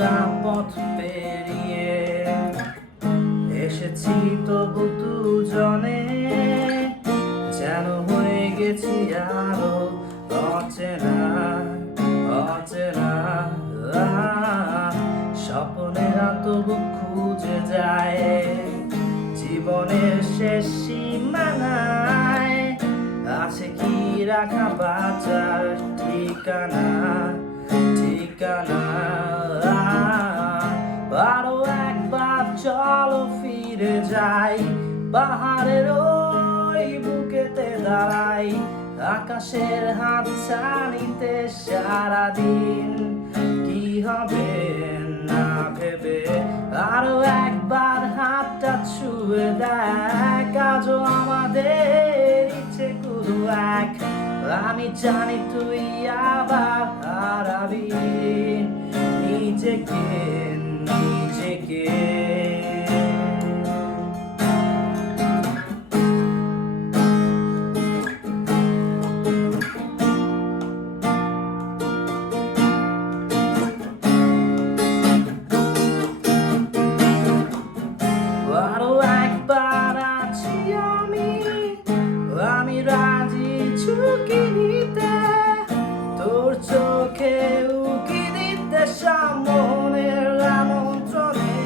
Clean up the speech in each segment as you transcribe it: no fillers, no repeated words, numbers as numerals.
এতটা পথ পেরিয়ে এসেছি তবু দুজনে যেন হয়ে গেছি আরো অচেনা অচেনা। স্বপ্নেরা তবু খুঁজে যায় জীবনের শেষ সীমানায়, আছে কি রাখা বাঁচার ঠিকানা ঠিকানা। আরো একবার চলো ফিরে যাই, পাহাড়ের ওই বুকেতে দাঁড়াই, আকাশের হাত ছানিতে সারাদিন কি হবে না ভেবে। আরো একবার হাতটা ছুঁয়ে দেখ, আজও আমাদের ইচ্ছেগুলো এক। আমি জানি তুই আবার হারাবি নিজেকে নিজেকে। আরো একবার আছি আমি রাজি ঝুঁকি নিতে, তোর চোখে উকি দিতে সামনের আমন্ত্রণে।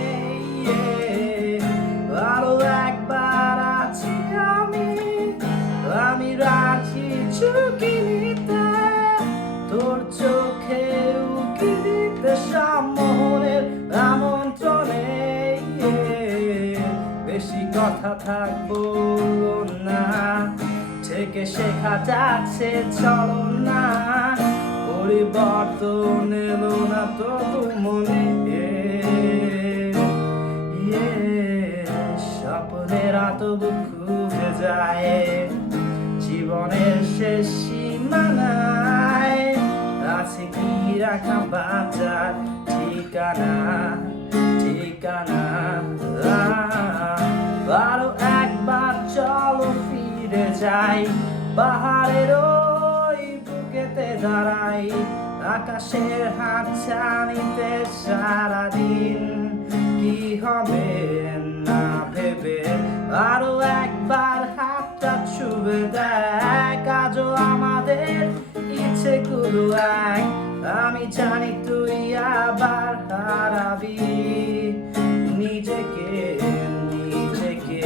আরো একবার আছি আমি রাজি ঝুঁকি নিতে, তোর চোখে উকি দিতে সামনের আমন্ত্রণে। বেশি কথা থাকবো না, থেকে শেখা যাচ্ছে চলো না, পরিবর্তন এলো না তবু মনে। স্বপ্নেরা তবু খুঁজে যায় জীবনের শেষ সীমানায়, আছে কি রাখা বাঁচার ঠিকানা ঠিকানা। আরো একবার চলো ফিরে যাই, পাহাড়ের ওই বুকেতে দাঁড়াই, আকাশের হাত ছানিতে সারাদিন কি হবে না ভেবে। আরো একবার হাতটা ছুঁয়ে দেখ, আজও আমাদের ইচ্ছেগুলো এক। আমি জানি তুই আবার হারাবি নিজেকে নিজেকে।